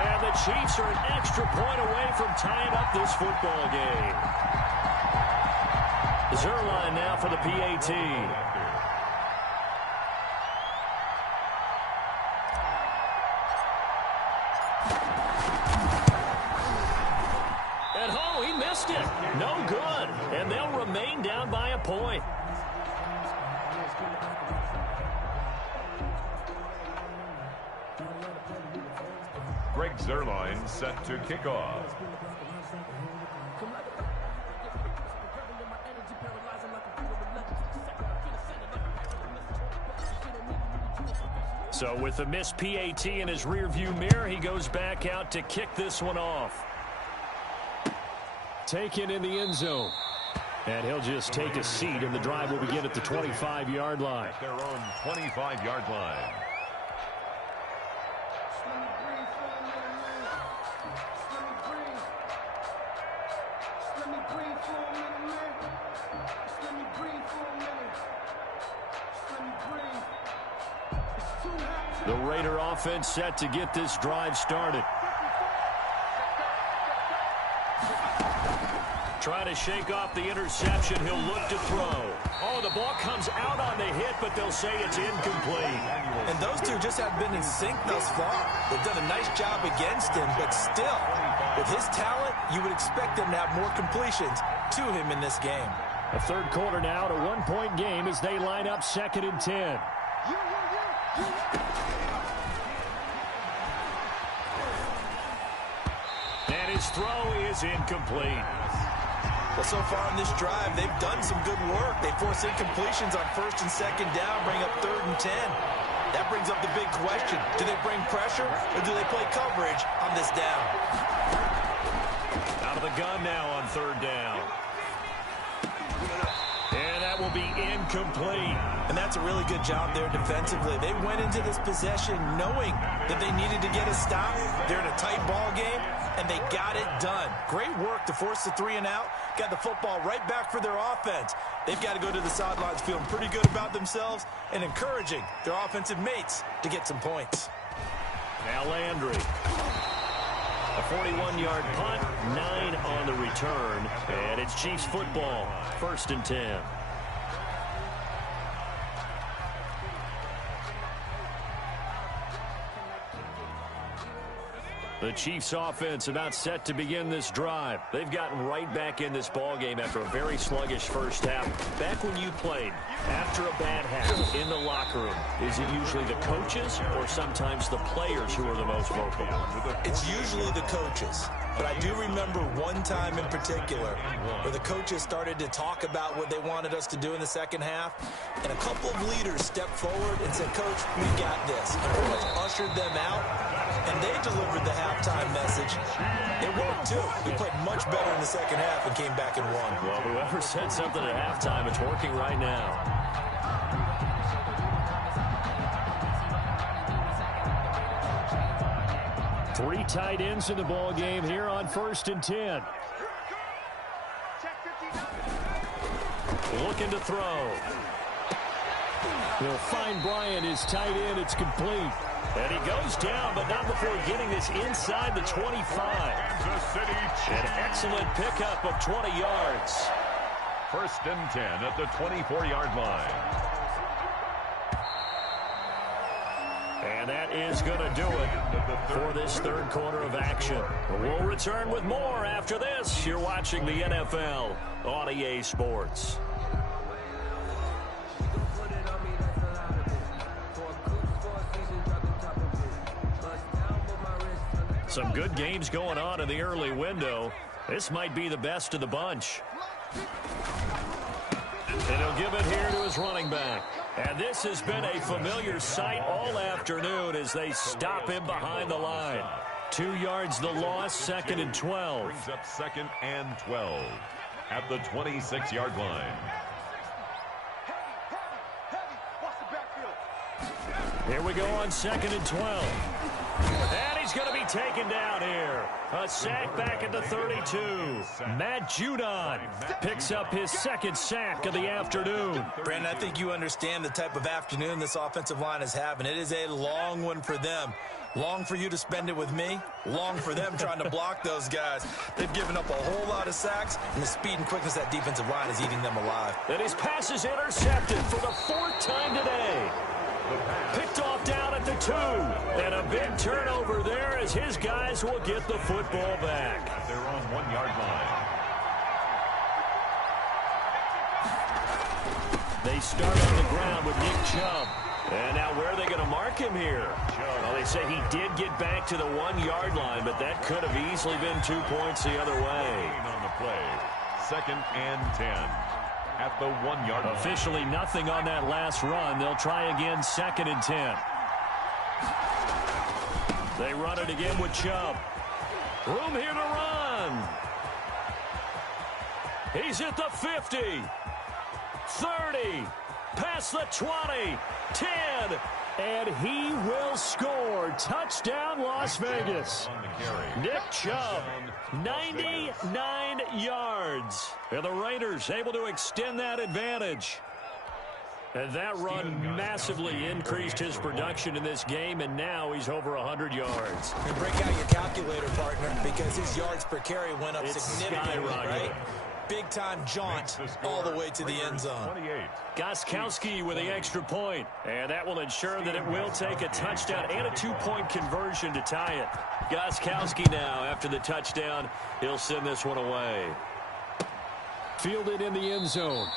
And the Chiefs are an extra point away from tying up this football game. Zerline now for the PAT. No good, and they'll remain down by a point. Greg Zerline set to kick off. So with the missed PAT in his rearview mirror, he goes back out to kick this one off. Taken in the end zone. And he'll just take a seat, and the drive will begin at the 25-yard line. At their own 25-yard line. The Raider offense set to get this drive started. Trying to shake off the interception. He'll look to throw. Oh, the ball comes out on the hit, but they'll say it's incomplete. And those two just have been in sync thus far. They've done a nice job against him, but still, with his talent, you would expect them to have more completions to him in this game. A third quarter now, a one-point game as they line up 2nd and 10. And his throw is incomplete. Well, so far in this drive, they've done some good work. They force incompletions on 1st and 2nd down, bring up 3rd and 10. That brings up the big question. Do they bring pressure, or do they play coverage on this down? Out of the gun now on 3rd down. And that will be incomplete. And that's a really good job there defensively. They went into this possession knowing that they needed to get a stop. They're in a tight ball game, and they got it done. Great work to force the 3 and out. Got the football right back for their offense. They've got to go to the sidelines feeling pretty good about themselves and encouraging their offensive mates to get some points. Now Landry. A 41-yard punt, 9 on the return, and it's Chiefs football, 1st and 10. The Chiefs offense about set to begin this drive. They've gotten right back in this ballgame after a very sluggish first half. Back when you played, after a bad half in the locker room, is it usually the coaches or sometimes the players who are the most vocal? It's usually the coaches. But I do remember one time in particular where the coaches started to talk about what they wanted us to do in the second half, and a couple of leaders stepped forward and said, "Coach, we got this," and pretty much ushered them out, and they delivered the halftime message. It worked, too. We played much better in the second half and came back and won. Well, whoever said something at halftime, it's working right now. Three tight ends in the ball game here on 1st and 10. Looking to throw. He'll find Bryant, his tight end. It's complete. And he goes down, but not before getting this inside the 25. An excellent pickup of 20 yards. 1st and 10 at the 24-yard line. And that is going to do it for this third quarter of action. We'll return with more after this. You're watching the NFL on EA Sports. Some good games going on in the early window. This might be the best of the bunch. And he'll give it here to his running back. And this has been a familiar sight all afternoon as they stop him behind the line. 2 yards the loss, 2nd and 12. Brings up 2nd and 12 at the 26-yard line. Here we go on 2nd and 12. And he's going to be taken down here. A sack back at the 32. Matt Judon picks up his 2nd sack of the afternoon. Brandon, I think you understand the type of afternoon this offensive line is having. It is a long one for them. Long for you to spend it with me. Long for them trying to block those guys. They've given up a whole lot of sacks, and the speed and quickness of that defensive line is eating them alive. And his pass is intercepted for the 4th time today. Picked off down at the 2. And a big turnover there as his guys will get the football back. They're on 1 yard line. They start on the ground with Nick Chubb. And now where are they going to mark him here? Well, they say he did get back to the 1 yard line, but that could have easily been 2 points the other way. On the play, 2nd and 10. At the 1 yard line. Officially nothing on that last run. They'll try again 2nd and 10. They run it again with Chubb. Room here to run. He's at the 50. 30. Past the 20. 10. And he will score. Touchdown, Las Vegas. Nick Chubb, 99 yards. And the Raiders able to extend that advantage. And that run massively increased his production in this game, and now he's over 100 yards. You break out your calculator, partner, because his yards per carry went up significantly, right? Big-time jaunt all the way to the end zone. Gostkowski with the extra point, and that will ensure that it will take a touchdown and a two-point conversion to tie it. Gostkowski now, after the touchdown, he'll send this one away. Fielded in the end zone.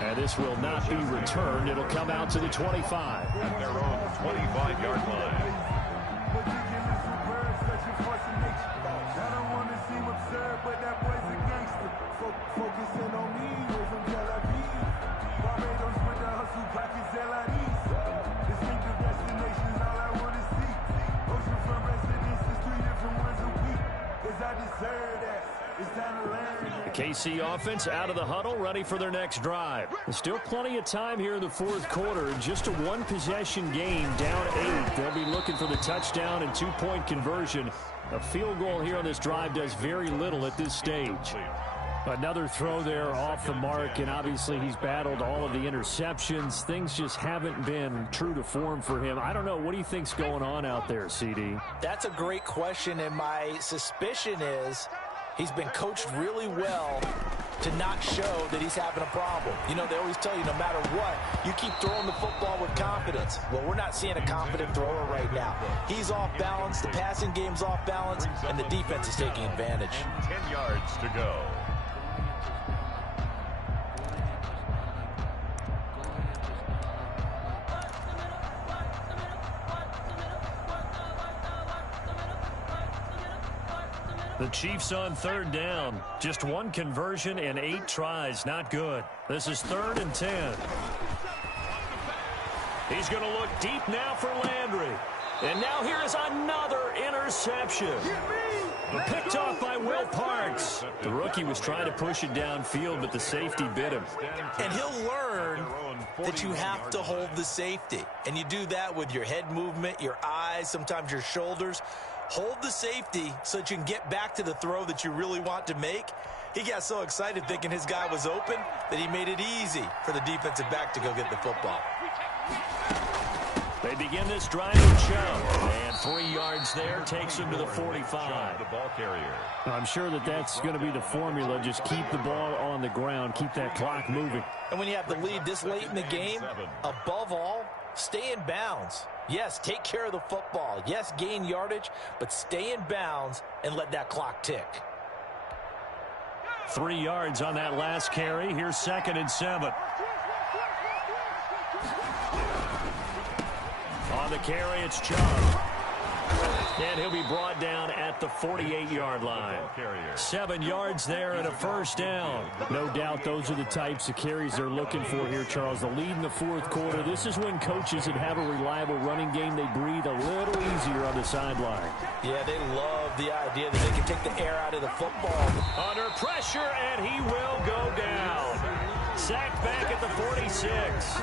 And this will not be returned. It'll come out to the 25. At their own 25-yard line. Focusing on me, we're from Tel Aviv. Barbados with the hustle, pockets LIDs. Distinctive destinations, all I want to see. Oceanfront residences, 3 different ones a week. Cause I deserve that. It's time to learn. The KC offense out of the huddle, ready for their next drive. There's still plenty of time here in the fourth quarter. Just a one-possession game, down 8. They'll be looking for the touchdown and two-point conversion. A field goal here on this drive does very little at this stage. Another throw there off the mark, and obviously he's battled all of the interceptions. Things just haven't been true to form for him. I don't know. What do you think's going on out there, CD? That's a great question, and my suspicion is he's been coached really well to not show that he's having a problem. You know, they always tell you no matter what, you keep throwing the football with confidence. Well, we're not seeing a confident thrower right now. He's off balance, the passing game's off balance, and the defense is taking advantage. 10 yards to go. The Chiefs on third down. Just one conversion and 8 tries. Not good. This is 3rd and 10. He's going to look deep now for Landry. And now here is another interception. Picked off by Will Parks. The rookie was trying to push it downfield, but the safety bit him. And he'll learn that you have to hold the safety. And you do that with your head movement, your eyes, sometimes your shoulders. Hold the safety so that you can get back to the throw that you really want to make. He got so excited thinking his guy was open that he made it easy for the defensive back to go get the football. They begin this drive with Chubb. And 3 yards there takes him to the 45. The ball carrier. I'm sure that that's going to be the formula. Just keep the ball on the ground. Keep that clock moving. And when you have the lead this late in the game, above all, stay in bounds. Yes, take care of the football. Yes, gain yardage, but stay in bounds and let that clock tick. 3 yards on that last carry. Here's 2nd and 7. On the carry, it's Chubb. And he'll be brought down at the 48-yard line. 7 yards there and a first down. No doubt those are the types of carries they're looking for here, Charles. The lead in the fourth quarter. This is when coaches that have a reliable running game, they breathe a little easier on the sideline. Yeah, they love the idea that they can take the air out of the football. Under pressure, and he will go down. Sacked back at the 46.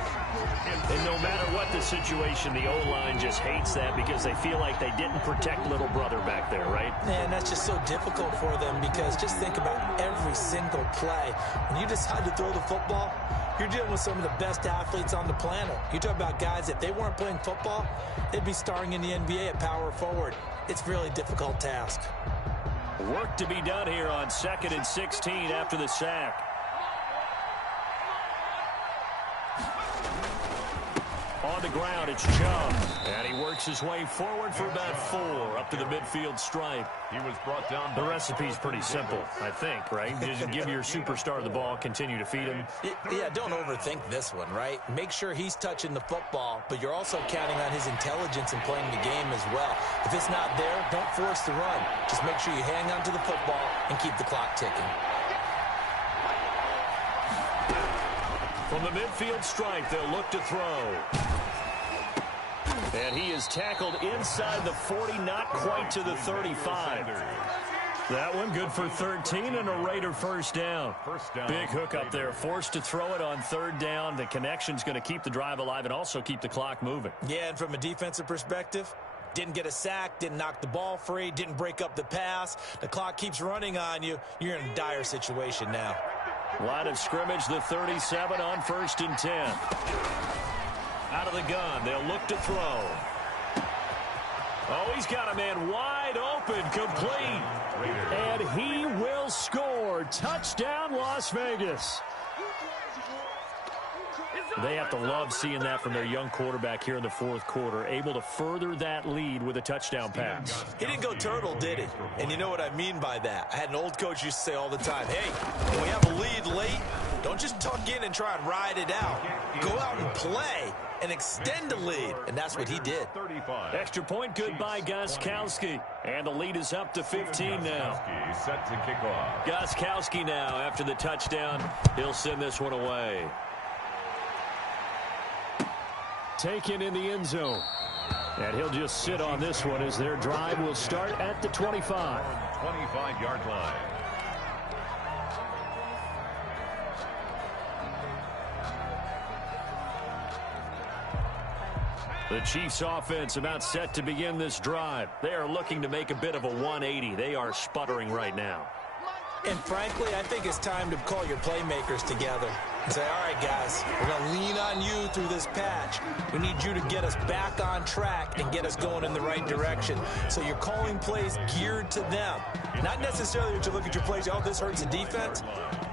And no matter what the situation, the O-line just hates that because they feel like they didn't protect little brother back there, right? And that's just so difficult for them because just think about every single play. When you decide to throw the football, you're dealing with some of the best athletes on the planet. You talk about guys, if they weren't playing football, they'd be starring in the NBA at power forward. It's a really difficult task. Work to be done here on 2nd and 16 after the sack. On the ground, it's Chubb. And he works his way forward for about 4 up to the midfield stripe. He was brought down. The recipe's pretty simple, I think, right? Just give your superstar the ball, continue to feed him. Yeah, don't overthink this one, right? Make sure he's touching the football, but you're also counting on his intelligence in playing the game as well. If it's not there, don't force the run. Just make sure you hang on to the football and keep the clock ticking. From the midfield stripe, they'll look to throw. And he is tackled inside the 40, not quite to the 35. That one good for 13 and a Raider first down. Big hook up there, forced to throw it on third down. The connection's going to keep the drive alive and also keep the clock moving. Yeah, and from a defensive perspective, didn't get a sack, didn't knock the ball free, didn't break up the pass. The clock keeps running on you. You're in a dire situation now. Line of scrimmage, the 37 on 1st and 10. Out of the gun, they'll look to throw. Oh, he's got a man wide open, complete. And he will score. Touchdown, Las Vegas. They have to love seeing that from their young quarterback here in the fourth quarter, able to further that lead with a touchdown pass. He didn't go turtle, did he? And you know what I mean by that. I had an old coach used to say all the time, hey, when we have a lead late, don't just tuck in and try and ride it out. Go out and play and extend the lead. And that's what he did. Extra point good by Gostkowski. And the lead is up to 15 now. Set to kick off. Gostkowski now after the touchdown. He'll send this one away. Taken in the end zone. And he'll just sit on this one as their drive will start at the 25. 25-yard line. The Chiefs offense about set to begin this drive. They are looking to make a bit of a 180. They are sputtering right now. And frankly, I think it's time to call your playmakers together and say, all right, guys, we're going to lean on you through this patch. We need you to get us back on track and get us going in the right direction. So you're calling plays geared to them. Not necessarily to look at your plays, oh, this hurts the defense.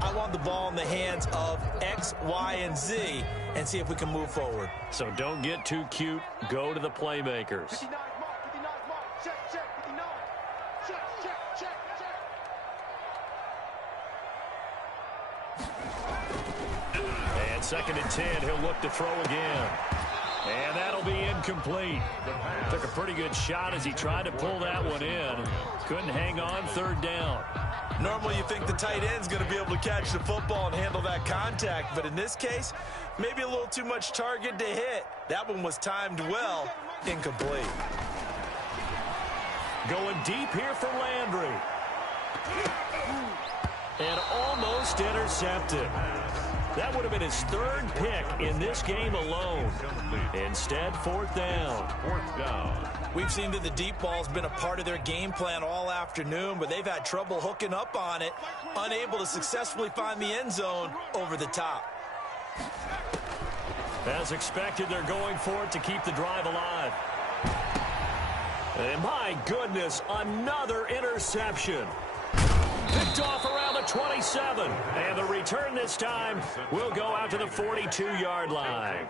I want the ball in the hands of X, Y, and Z and see if we can move forward. So don't get too cute. Go to the playmakers. 59 mark, check, 59. Check. And 2nd and 10, he'll look to throw again. And that'll be incomplete. Took a pretty good shot as he tried to pull that one in. Couldn't hang on 3rd down. Normally you think the tight end's going to be able to catch the football and handle that contact, but in this case, maybe a little too much target to hit. That one was timed well, incomplete. Going deep here for Landry. And almost intercepted. That would have been his 3rd pick in this game alone. Instead, 4th down. 4th down. We've seen that the deep ball's been a part of their game plan all afternoon, but they've had trouble hooking up on it, unable to successfully find the end zone over the top. As expected, they're going for it to keep the drive alive. And my goodness, another interception. Picked off around the 27. And the return this time will go out to the 42-yard line.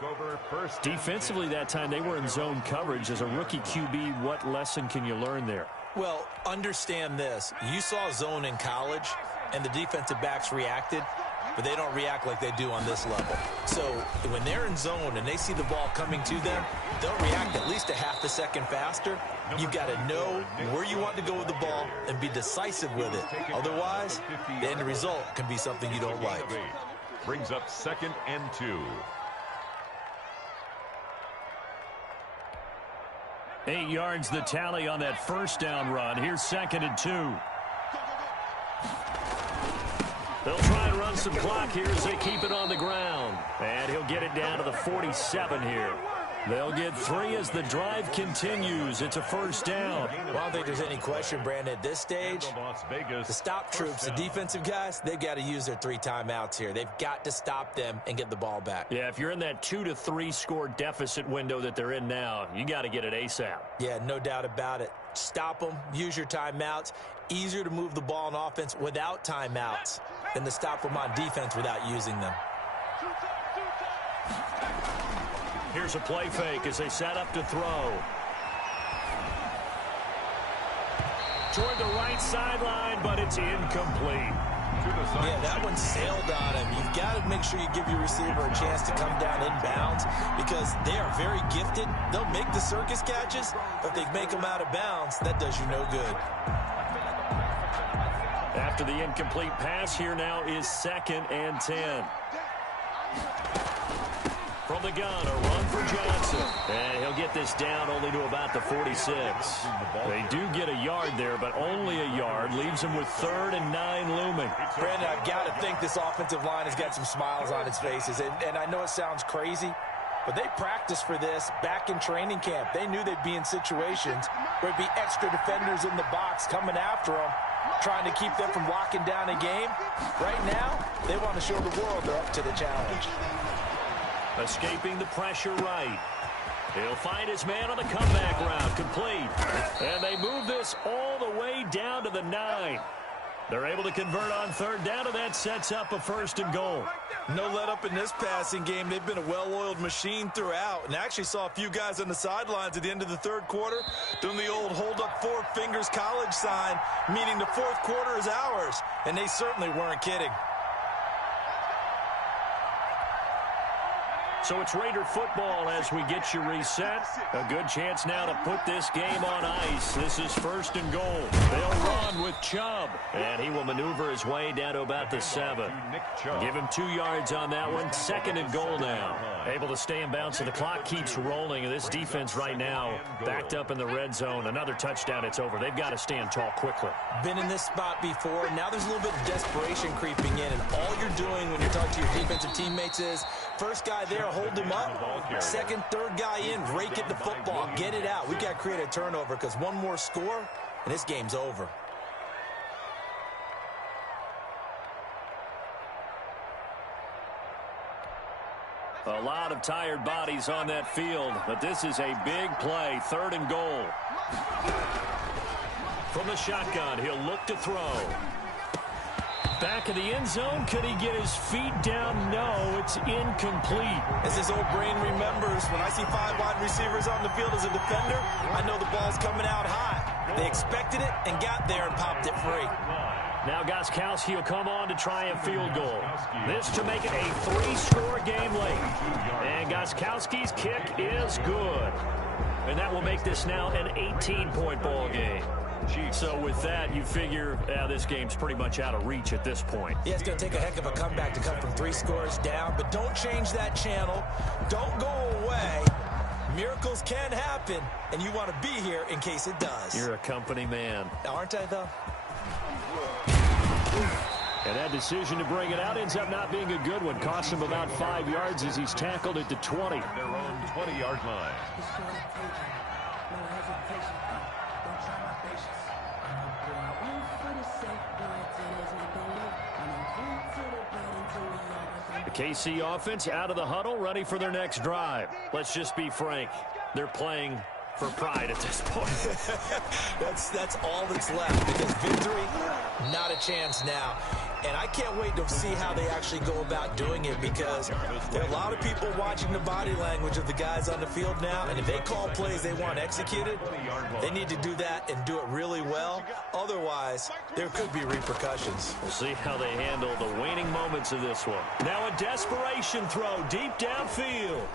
Defensively that time, they were in zone coverage. As a rookie QB, what lesson can you learn there? Well, understand this. You saw zone in college, and the defensive backs reacted, but they don't react like they do on this level. So when they're in zone and they see the ball coming to them, they'll react at least a half a second faster. You've got to know where you want to go with the ball and be decisive with it. Otherwise, the end result can be something you don't like. Brings up 2nd and 2. 8 yards the tally on that 1st down run. Here's 2nd and 2. They'll try and run some clock here as they keep it on the ground. And he'll get it down to the 47 here. They'll get 3 as the drive continues. It's a 1st down. Well, I don't think there's any question, Brandon, at this stage. The stop troops, the defensive guys, they've got to use their 3 timeouts here. They've got to stop them and get the ball back. Yeah, if you're in that 2 to 3 score deficit window that they're in now, you got to get it ASAP. Yeah, no doubt about it. Stop them, use your timeouts. Easier to move the ball on offense without timeouts than to stop them on defense without using them. Here's a play fake as they set up to throw. Toward the right sideline, but it's incomplete. Yeah, that one sailed on him. You've got to make sure you give your receiver a chance to come down inbounds because they are very gifted. They'll make the circus catches, but if they make them out of bounds, that does you no good. After the incomplete pass, here now is 2nd and 10. From the gun, a run for Johnson. And he'll get this down only to about the 46. They do get a yard there, but only a yard. Leaves them with 3rd and 9 looming. Brandon, I've got to think this offensive line has got some smiles on its faces. And I know it sounds crazy, but they practiced for this back in training camp. They knew they'd be in situations where it'd be extra defenders in the box coming after them, trying to keep them from locking down a game. Right now, they want to show the world they're up to the challenge. Escaping the pressure right. He'll find his man on the comeback route. Complete. And they move this all the way down to the 9. They're able to convert on 3rd down, and that sets up a 1st and goal. No let up in this passing game. They've been a well-oiled machine throughout, and actually saw a few guys on the sidelines at the end of the 3rd quarter doing the old hold up 4 fingers college sign, meaning the 4th quarter is ours, and they certainly weren't kidding. So it's Raider football as we get you reset. A good chance now to put this game on ice. This is 1st and goal. They'll run with Chubb, and he will maneuver his way down to about the 7. Give him 2 yards on that one. 2nd and goal now. Able to stay in bounds, so the clock keeps rolling. This defense right now backed up in the red zone. Another touchdown, it's over. They've got to stand tall quickly. Been in this spot before. Now there's a little bit of desperation creeping in, and all you're doing when you're talking to your defensive teammates is first guy there, hold him up. 2nd, 3rd guy in, rake at the football. Get it out. We got to create a turnover because one more score, and this game's over. A lot of tired bodies on that field, but this is a big play. 3rd and goal. From the shotgun, he'll look to throw. Back of the end zone. Could he get his feet down? No, it's incomplete. As his old brain remembers, when I see 5 wide receivers on the field as a defender, I know the ball's coming out high. They expected it and got there and popped it free. Now Gostkowski will come on to try a field goal. This to make it a 3-score game late. And Gostkowski's kick is good. And that will make this now an 18-point ball game. So with that, you figure this game's pretty much out of reach at this point. Yeah, it's going to take a heck of a comeback to come from 3 scores down, but don't change that channel. Don't go away. Miracles can happen, and you want to be here in case it does. You're a company man. Aren't I, though? And that decision to bring it out ends up not being a good one. Costs him about 5 yards as he's tackled at the 20. Their own 20-yard line. The KC offense out of the huddle, ready for their next drive. Let's just be frank. They're playing for pride at this point. That's all that's left, because victory, not a chance now. And I can't wait to see how they actually go about doing it, because there are a lot of people watching the body language of the guys on the field now, and if they call plays they want executed, they need to do that and do it really well. Otherwise, there could be repercussions. We'll see how they handle the waning moments of this one. Now a desperation throw deep downfield.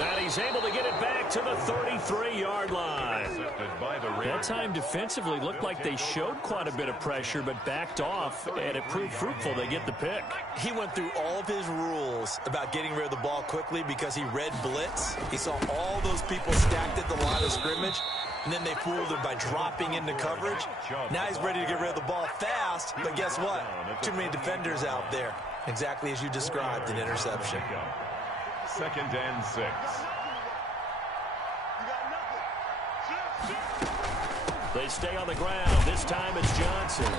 And he's able to get it back to the 33-yard line. That time defensively looked like they showed quite a bit of pressure, but backed off, and it proved fruitful. They get the pick. He went through all of his rules about getting rid of the ball quickly because he read blitz. He saw all those people stacked at the line of scrimmage, and then they fooled him by dropping into coverage. Now he's ready to get rid of the ball fast, but guess what? Too many defenders out there. Exactly as you described, an interception. 2nd and 6. They stay on the ground. This time it's Johnson.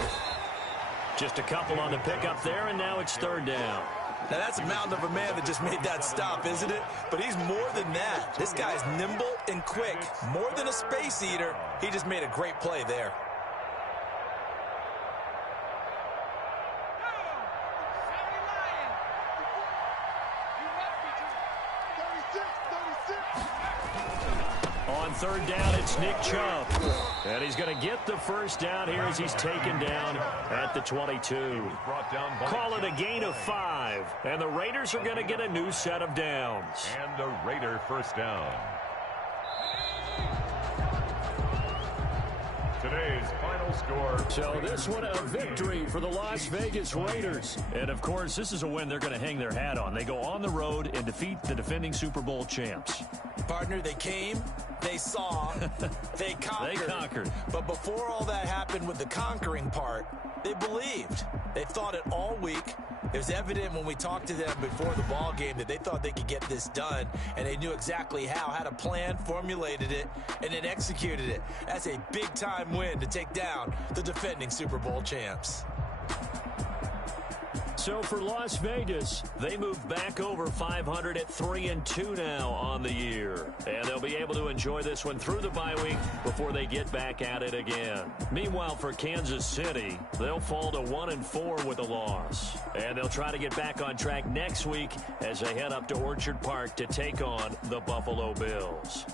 Just a couple on the pickup there, and now it's 3rd down. Now that's a mountain of a man that just made that stop, isn't it? But he's more than that. This guy's nimble and quick. More than a space eater. He just made a great play there. On 3rd down, it's Nick Chubb. And he's going to get the 1st down here as he's taken down at the 22. Call it a gain of 5. And the Raiders are going to get a new set of downs. And a Raider 1st down. To today's final score. So this one a victory for the Las Vegas Raiders. And, of course, this is a win they're going to hang their hat on. They go on the road and defeat the defending Super Bowl champs. Partner, they came, they saw, they conquered. They conquered. But before all that happened with the conquering part, they believed. They thought it all week. It was evident when we talked to them before the ball game that they thought they could get this done, and they knew exactly how, had a plan, formulated it, and then executed it. That's a big-time win to take down the defending Super Bowl champs. So for Las Vegas, they move back over 500 at 3-2 now on the year. And they'll be able to enjoy this one through the bye week before they get back at it again. Meanwhile, for Kansas City, they'll fall to 1-4 with a loss. And they'll try to get back on track next week as they head up to Orchard Park to take on the Buffalo Bills.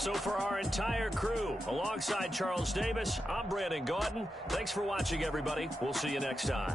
So for our entire crew, alongside Charles Davis, I'm Brandon Gaudin. Thanks for watching, everybody. We'll see you next time.